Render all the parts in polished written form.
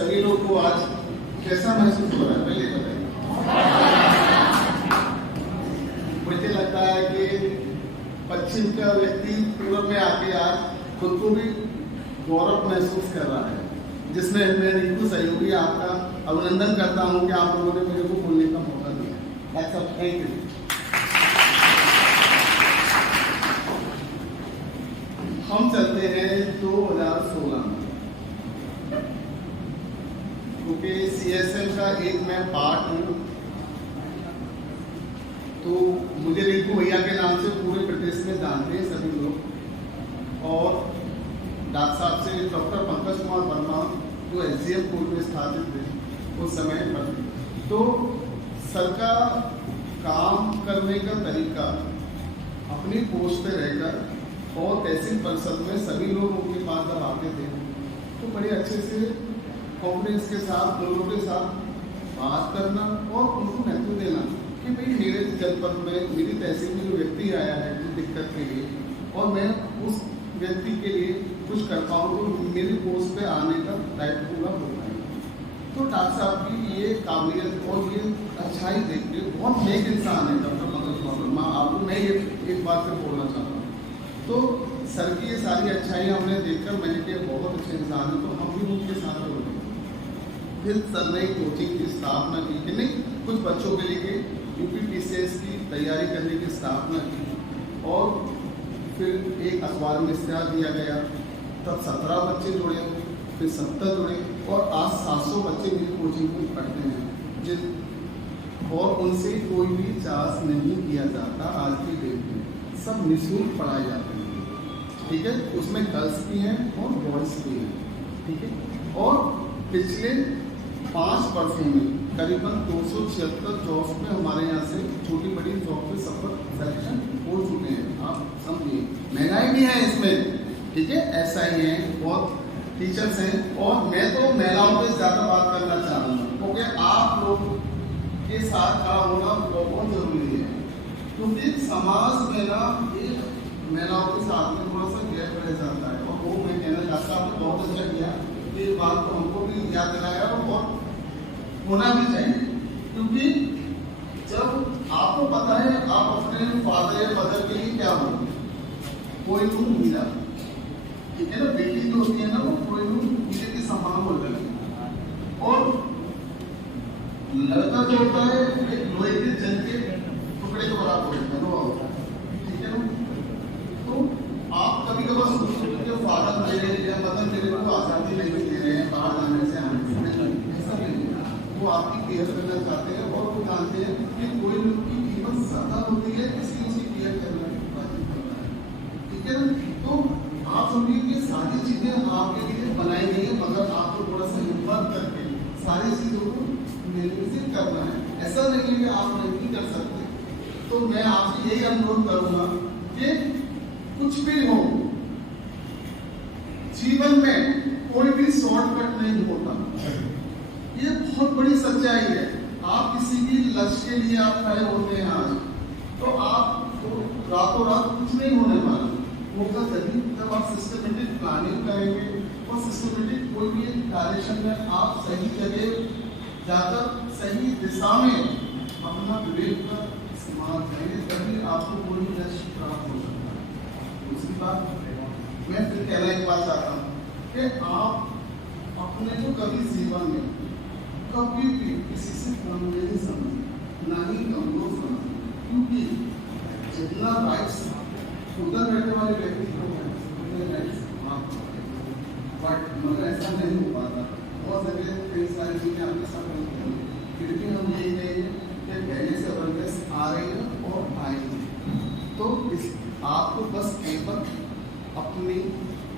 सभी लोग को आज कैसा महसूस हो रहा है पहले बताइए। मुझे लगता है कि पश्चिम का व्यक्ति पूर्व में आके आज खुद को भी गौरव महसूस कर रहा है, जिसमें मैं रिंकू सहयोगी आपका अभिनंदन करता हूं कि आप लोगों ने मुझे को बोलने का मौका दिया। Thank you. हम चलते हैं 2016 में, क्योंकि CSM का एक मैं पार्ट हूँ, तो मुझे रिंकू भैया के नाम से पूरे प्रदेश में जानते हैं सभी लोग। और डॉक्टर साहब से डॉक्टर पंकज कुमार वर्मा जो SGM कोर्ट में स्थापित थे उस समय पर, तो सर का काम करने का तरीका अपनी पोस्ट पे रहकर और तहसील परिषद में सभी लोग उनके पास जब आते थे तो बड़े अच्छे से कॉन्फिडेंस के साथ लोगों के साथ बात करना और उनको महत्व देना कि भाई मेरे जनपद में मेरी तहसील में जो व्यक्ति आया है कुछ दिक्कत के लिए और मैं उस व्यक्ति के लिए कुछ कर पाऊँ तो मेरी पोस्ट पे आने का दायित्व पूरा हो पाए। तो डॉक्टर साहब की ये काबिलियत और ये अच्छाई देख के बहुत नेक इंसान है डॉक्टर पंकज कुमार वर्मा। आपको मैं ये एक बात पे बोलना चाहता हूँ, तो सर की ये सारी अच्छाई हमने देखकर मैंने कि बहुत अच्छे इंसान है, तो हम भी उनके साथ जुड़े। फिर सर ने कोचिंग की स्थापना की कि नहीं कुछ बच्चों के लिए UPPCS की तैयारी करने की स्थापना की और फिर एक अखबार में इश्तेहार दिया गया। तब 17 बच्चे जुड़े, फिर 70 जुड़े और आज 700 बच्चे मेरी कोचिंग में पढ़ते हैं और उनसे कोई भी चार्ज नहीं किया जाता। आज की डेट में सब निःशुल्क पढ़ाए जाते हैं, ठीक है। उसमें गर्ल्स भी हैं और बॉयज़ भी हैं, ठीक है। और पिछले 5 वर्षों में करीबन 276 जॉब्स में हमारे यहाँ से छोटी बड़ी जॉब पे सफर सिलेक्शन हो चुके हैं। आप समझिए महंगाई भी है इसमें, ठीक है। SI हैं, बहुत टीचर्स हैं। और मैं तो महिलाओं पे ज़्यादा बात करना चाह रहा हूँ क्योंकि आप लोग के साथ खड़ा होना बहुत जरूरी है, क्योंकि समाज में ना एक महिलाओं के साथ में थोड़ा सा गैप रह जाता है। और वो मैं कहना चाहता हूँ बहुत अच्छा किया, ये बात तो हमको भी याद दिलाया और होना भी चाहिए, क्योंकि जब आपको पता है आप अपने फादर या मदर के लिए क्या हो, कोई रूप मिला, ठीक है ना। बेटी जो होती है ना वो कोई रूप मिले के समान हो जाए और लड़का जो होता है एक लोहे के जंग के टुकड़े के बराबर होता है, ठीक है ना। तो आप कभी कभार सोचते हो कि फादर मेरे या मदर मेरे को आज़ादी नहीं दे रहे हैं बाहर जाने से आने से, ऐसा नहीं। वो आपकी केयर करना चाहते हैं और वो जानते हैं कि कोई लोग की कीमत ज़्यादा होती है, इसलिए उसकी केयर करना वाजिब होता है, ठीक है ना। तो आप समझिए कि सारी चीज़ें आपके लिए बनाई गई है, मगर आपको थोड़ा सा हिम्मत करके सारी चीज़ों को निर्देशित करना है। ऐसा नहीं है कि आप नहीं कर सकते। तो मैं आपसे यही अनुरोध करूँगा कि कुछ भी हो जीवन में कोई भी शॉर्टकट नहीं होता, ये बहुत बड़ी सच्चाई है। आप किसी भी लक्ष्य के लिए आप खड़े होते हैं आज, तो आप तो रातों रात कुछ नहीं होने वाला होगा तभी जब आप सिस्टमेटिक प्लानिंग करेंगे और सिस्टमेटिक कोई भी डायरेक्शन में आप सही जगह जाकर सही दिशा में अपना विवेक का इस्तेमाल करेंगे, तभी आपको कोई भी लक्ष्य प्राप्त हो सकता है। दूसरी बात मैं फिर कहना एक बात चाहता हूँ कि आप अपने को कभी जीवन में कभी भी किसी से कम नहीं समझे, ना ही कमजोर समझे, क्योंकि जितना राइट्स उधर बैठने वाले व्यक्ति को है उतने राइट्स आप, बट मगर ऐसा नहीं हो पाता। बहुत सारे कई सारी चीज़ें आपके साथ नहीं होंगी, फिर भी हम यही कहेंगे कि पहले से अवेयरनेस आ रही है और आएगी। तो इस आपको बस केवल अपनी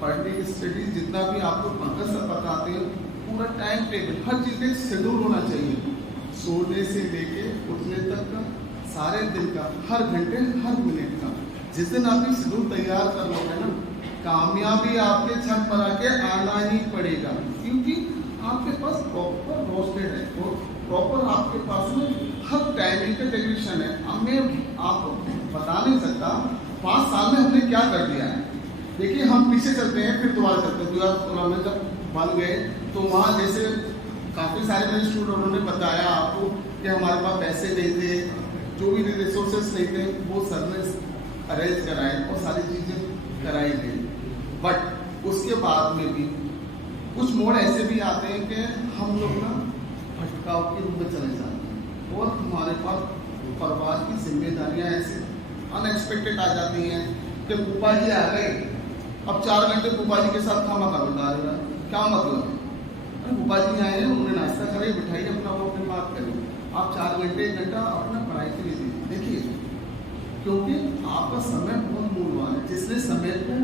पढ़ने की स्टडी जितना भी आपको पंकज सर बताते हैं पूरा टाइम टेबल हर चीज़ का शेड्यूल होना चाहिए, सोने से लेके उठने तक का, सारे दिन का, हर घंटे हर मिनट का। जिस दिन आप एक शेड्यूल तैयार कर लोगे ना, कामयाबी आपके छत पर आके आना ही पड़ेगा, क्योंकि आपके पास प्रॉपर रोस्टेड है और प्रॉपर आपके पास में हर टाइमिंग का टेक्नीशियन है। अब मैं आपको बता नहीं सकता 5 साल में हमने क्या कर दिया है। देखिए हम पीछे चलते हैं फिर दोबारा चलते हैं। 2016 में जब बन गए। तो वहाँ जैसे काफ़ी सारे मेरे स्टूडेंटों ने बताया आपको कि हमारे पास पैसे नहीं थे, जो भी रिसोर्सेस नहीं थे वो सर ने अरेंज कराए और सारी चीज़ें कराई गई। बट उसके बाद में भी कुछ मोड़ ऐसे भी आते हैं कि हम लोग ना भटकाव के रूप में चले जाते हैं और हमारे पास परिवार की जिम्मेदारियां ऐसे अनएक्सपेक्टेड आ जाती हैं कि फूफा जी आ गए, अब 4 घंटे फूफा जी के साथ खाना खा बिता रहे हैं, क्या मतलब है? अरे फूफा जी आए हैं, उन्होंने नाश्ता करे, बिठाइए अपना, वो अपनी बात करें, आप 4 घंटे 1 घंटा अपना पढ़ाई के लिए दीजिए। देखिए, क्योंकि आपका समय बहुत मूल्यवान है, जिसने समय को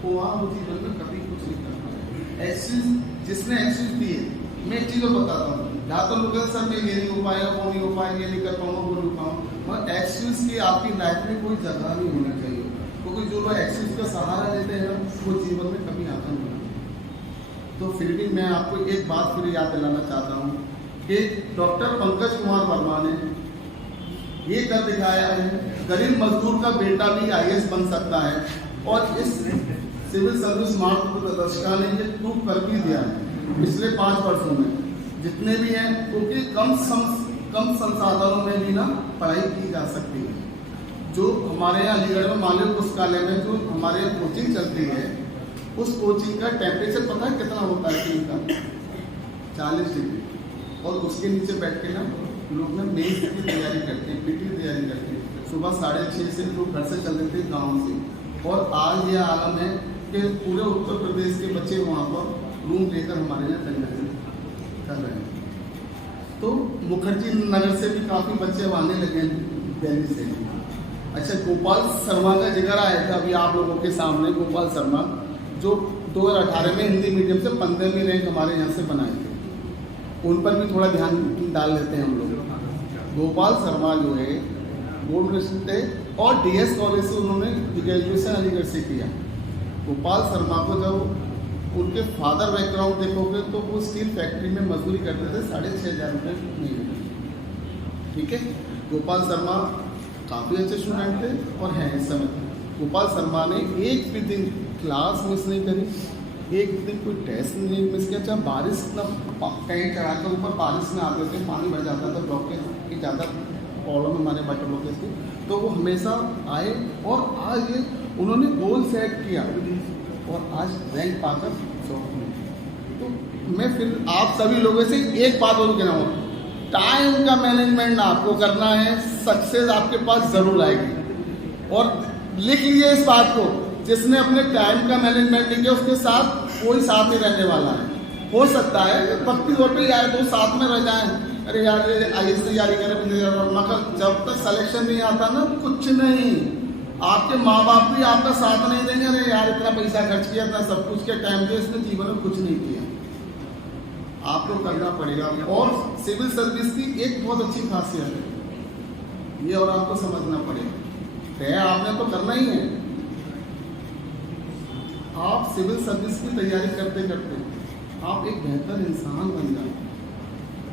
खोआ वो जीवन में कभी कुछ नहीं कर पाया। एक्सक्यूज जिसने एक्सक्यूज दिए, मैं एक चीज़ बताता हूँ, जहाँ तो लोग सर मैं ये नहीं हो पाया, वो नहीं हो पाया, ये नहीं कर पाऊँगा, वो नहीं पाऊँगा, मगर एक्सक्यूज की आपकी लाइफ में कोई जगह नहीं होना चाहिए, क्योंकि जो लोग एक्सक्यूज का सहारा लेते हैं वो जीवन में कभी आगे नहीं बढ़ते। तो फिर भी मैं आपको एक बात फिर याद दिलाना चाहता हूँ कि डॉक्टर पंकज कुमार वर्मा ने ये कर दिखाया है, गरीब मजदूर का बेटा भी IAS बन सकता है, और इस सिविल सर्विस मार्गदर्शिका ने ये प्रूव कर भी दिया है पिछले 5 वर्षों में जितने भी हैं, क्योंकि कम संसाधनों में भी ना पढ़ाई की जा सकती है। जो हमारे यहाँ अलीगढ़ में मालवीय पुस्तकालय में जो हमारे यहाँ कोचिंग चलती है, उस कोचिंग का टेम्परेचर पता है कितना होता है? टीम का 40 डिग्री, और उसके नीचे बैठ के ना लोग ना मेंस की तैयारी करते हैं, PT की तैयारी करते हैं, सुबह 6:30 से लोग घर से चल देते हैं गाँव से। और आज यह आलम है कि पूरे उत्तर प्रदेश के बच्चे वहाँ पर रूम लेकर हमारे यहाँ तैयारी कर रहे हैं। तो मुखर्जी नगर से भी काफ़ी बच्चे आने लगे दिल्ली से। अच्छा, गोपाल शर्मा का जिक्र आया था अभी आप लोगों के सामने। गोपाल शर्मा जो 2018 में हिंदी मीडियम से 15वीं रैंक हमारे यहाँ से बनाए थे, उन पर भी थोड़ा ध्यान डाल लेते हैं हम लोग। गोपाल शर्मा जो है बोर्ड यूनिवर्सिटी और DS कॉलेज से उन्होंने ग्रेजुएशन अलीगढ़ से किया। गोपाल शर्मा को जब उनके फादर बैकग्राउंड देखोगे तो वो स्टील फैक्ट्री में मजदूरी करते थे, 6,500 रुपये महीने। ठीक है, गोपाल शर्मा काफ़ी अच्छे स्टूडेंट थे और हैं इस समय। गोपाल शर्मा ने एक भी दिन क्लास मिस नहीं करी, एक दिन कोई टेस्ट नहीं मिस किया। चाहे बारिश कहीं चढ़ा कर ऊपर बारिश में आते थे, पानी भर जाता था, ब्लॉकेज की ज़्यादा प्रॉब्लम हमारे वाटर ब्लॉकेज की, तो वो हमेशा आए और आज ये उन्होंने गोल सेट किया और आज रैंक पाकर जॉब में। तो मैं फिर आप सभी लोगों से एक बात और कहना हूँ, टाइम का मैनेजमेंट आपको करना है, सक्सेस आपके पास ज़रूर आएगी। और लिख लीजिए इस बात को, जिसने अपने टाइम का मैनेजमेंट नहीं किया उसके साथ कोई साथ नहीं रहने वाला है। हो सकता है भक्ति तौर पर आए तो साथ में रह जाए, अरे यार IAS तैयारी करें, मगर जब तक सिलेक्शन नहीं आता ना कुछ नहीं, आपके माँ बाप भी आपका साथ नहीं देंगे। अरे यार इतना पैसा खर्च किया, इतना सब कुछ किया, टाइम दिया, इसने जीवन में कुछ नहीं किया। आपको करना पड़ेगा। और सिविल सर्विस की एक बहुत अच्छी खासियत है, ये और आपको समझना पड़ेगा, तय आपने तो करना ही है। आप सिविल सर्विस की तैयारी करते करते आप एक बेहतर इंसान बन जाए।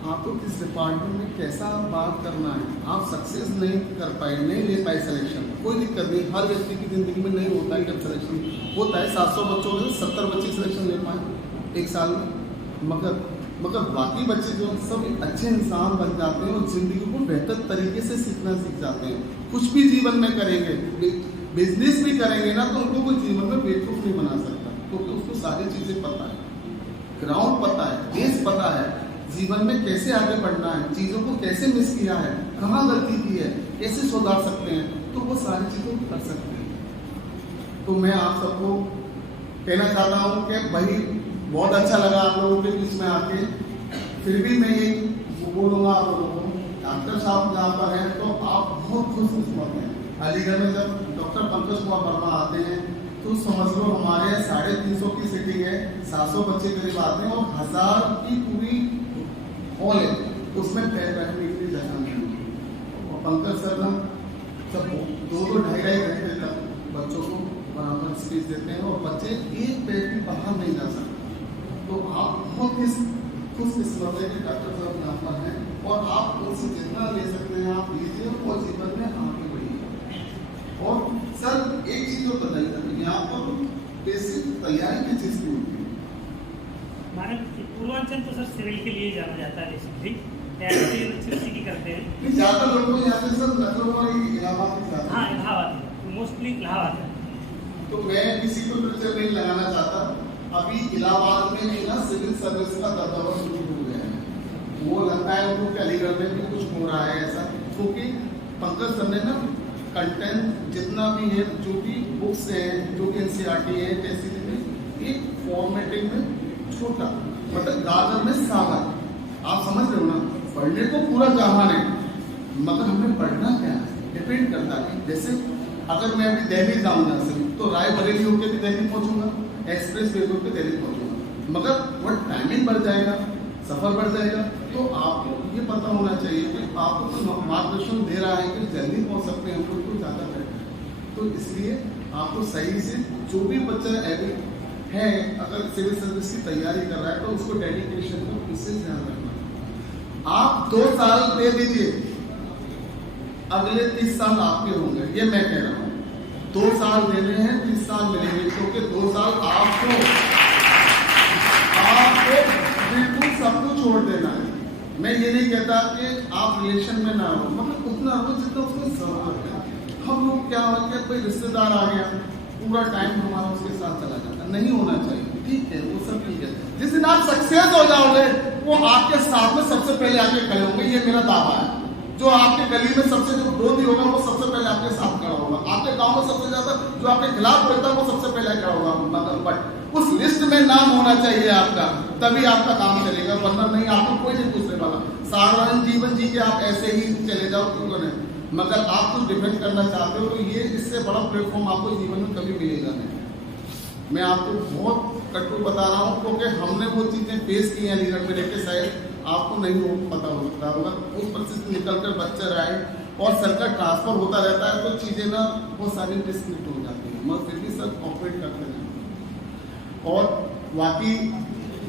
आपको किस डिपार्टमेंट में कैसा बात करना है, आप सक्सेस नहीं कर पाए, नहीं ले पाए सिलेक्शन, कोई दिक्कत नहीं। हर व्यक्ति की ज़िंदगी में नहीं होता है, जब सिलेक्शन होता है 700 बच्चों में 70 बच्चे सिलेक्शन ले पाए एक साल में, मगर बाकी बच्चे जो सब अच्छे इंसान बन जाते हैं और ज़िंदगी को बेहतर तरीके से सीखना सीख जाते हैं। कुछ भी जीवन में करेंगे, बिजनेस भी करेंगे ना, तो उनको कोई जीवन में बेवकूफ़ नहीं बना सकता, क्योंकि उसको सारी चीज़ें पता है, ग्राउंड पता है, बेस पता है, जीवन में कैसे आगे बढ़ना है, चीज़ों को कैसे मिस किया है, कहाँ गलती की है, कैसे सुधार सकते हैं, तो वो सारी चीज़ों को कर सकते हैं। तो मैं आप सबको कहना चाहता हूँ कि भाई बहुत अच्छा लगा आप लोगों के बीच में आके। फिर भी मैं ये बोलूँगा आप लोगों को, डॉक्टर साहब जहाँ पर हैं तो आप बहुत खुशकिस्मत हैं। अलीगढ़ में जब डॉक्टर पंकज कुमार वर्मा आते हैं तो समझ लो हमारे 350 की सीटिंग है, 700 बच्चे करीब आते हैं और 1000 की पूरी हॉल है, उसमें पैर बैठने के लिए जगह नहीं। और पंकज सर ना सब 2-2 ढाई घंटे तक बच्चों को बराबर स्पीच देते हैं और बच्चे एक पैर भी बाहर नहीं जा सकते। तो आप बहुत खुशकिस्मत है कि डॉक्टर साहब यहाँ पर हैं और आप उनसे जितना ले सकते हैं आप लीजिए और जीवन में आगे बढ़िए। और सर एक चीज़ तो बताइए, यहाँ पर बेसिक तैयारी की चीज़ की होती है, नामांकन तो सर सिविल के लिए जाना जाता है बेसिकली, एचपीसी की करते हैं। ज्यादातर लोगों यहाँ पे सब लखनऊ और इलाहाबाद के साथ। हाँ इलाहाबाद, मोस्टली इलाहाबाद है। तो मैं किसी को प्रेशर नहीं लगाना चाहता। अभी इलाहाबाद में भी ना सिविल सर्विस का दबदबा शुरू हो गया है। वो लगता है उनको अलीगढ़ में भी कुछ हो रहा है ऐसा, क्योंकि पंकज सर ने ना कंटेंट जितना भी है, जो भी बुक्स हैं, जो भी एनसीईआरटी है, जैसे एक फॉर्मेटिंग में छोटा मतलब गागर में सागर। आप समझ रहे हो ना, पढ़ने को पूरा जहान है, मगर हमें पढ़ना क्या है डिपेंड करता है। जैसे अगर मैं अभी दिल्ली जाऊंगा तो रायबरेली होकर भी दिल्ली पहुंचूंगा, एक्सप्रेस वे होकर दिल्ली पहुंचूंगा, मगर वो टाइमिंग बढ़ जाएगा, सफर बढ़ जाएगा। तो आपको ये पता होना चाहिए कि आपको तो मार्गदर्शन दे रहा है कि जल्दी पहुंच सकते हैं, हमको कोई ज़्यादा बेटर। तो इसलिए आपको सही से जो भी बच्चा है, अगर सिविल सर्विस की तैयारी कर रहा है तो उसको डेडिकेशन को विशेष ध्यान रखना। आप 2 साल दे दीजिए, अगले 30 साल आपके होंगे, ये मैं कह रहा हूँ। 2 साल देने हैं, 30 साल मिलेंगे, क्योंकि 2 साल आपको बिल्कुल सब कुछ छोड़ देना है। मैं ये नहीं कहता कि आप रिलेशन में ना हो, मगर उतना हो जितना उसमें जरूरत है। हम लोग क्या होते हैं, कोई रिश्तेदार आ गया, पूरा टाइम हमारा उसके साथ चला जाता, नहीं होना चाहिए। ठीक है, वो सब ठीक है। जिस दिन आप सक्सेस हो जाओगे, वो आपके साथ में सबसे पहले आके खड़े होंगे, ये मेरा दावा है। जो आपके गली में सबसे जो विरोधी होगा, वो सबसे पहले आपके साथ खड़ा होगा। आपके गांव में सबसे ज्यादा जो आपके खिलाफ बोलता है, वो सबसे पहले खड़ा होगा। मतलब बट उस लिस्ट में नाम होना चाहिए आपका, तभी आपका काम चलेगा, वरना नहीं, आपको कोई नहीं पूछने वाला। साधारण जीवन जी के आप ऐसे ही चले जाओ, क्यों करें? मगर आप कुछ डिफेंड करना चाहते हो तो ये इससे बड़ा प्लेटफॉर्म आपको जीवन में कभी मिलेगा नहीं। मैं आपको बहुत कटु बता रहा हूँ, क्योंकि हमने वो चीजें फेस की हैं अलीगढ़ में रहकर, शायद आपको नहीं हो पता हो सकता होगा। उस परिस्थिति निकल कर बच्चे आए और सरकार ट्रांसफर होता रहता है, तो चीजें ना बहुत सारी डिस्क्रिप्ट हो जाती है, मगर फिर भी सब ऑपरेट करते हैं। और बाकी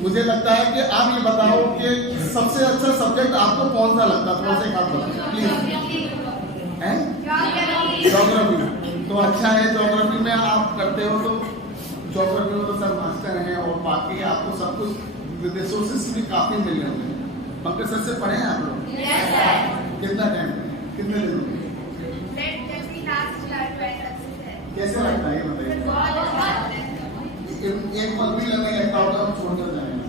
मुझे लगता है कि आप ये बताओ कि सबसे अच्छा सब्जेक्ट आपको कौन सा लगता है, थोड़ा सा खास बताओ प्लीज। ज्योग्राफी तो अच्छा है, ज्योग्राफी में आप करते हो तो ज्योग्राफी में तो सर मास्टर हैं, और बाकी आपको सब कुछ रिसोर्सेस भी काफी मिल रहे हैं। पंकज सर से पढ़े हैं आप लोग? कितना टाइम, कितने दिन? कैसे लगता है ये बताइए। एक पल भी लगने लगता होगा, हम छोड़कर जाएंगे।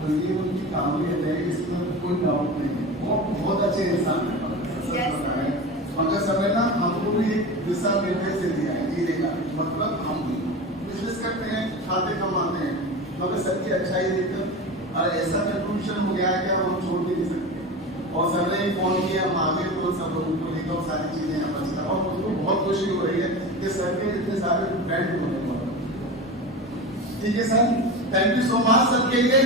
तो ये उनकी काबिलियत है, इसमें कोई डाउट नहीं है। वो बहुत अच्छे इंसान है। पंकज सर ने ना हमको भी एक दिशा निर्देश से दिया है जीने का, मतलब हम बिजनेस करते हैं, खाते कमाते हैं, मगर सबकी अच्छाई देखकर और ऐसा कंक्लूजन हो गया है कि हम छोड़ भी नहीं सकते। और सर ने फोन किया, हम आगे तो सब लोगों को लेकर सारी चीजें यहाँ पर, और मुझको बहुत खुशी हो रही है कि सर के इतने सारे फ्रेंड होने वाले। ठीक है sir, thank you so much सबके लिए।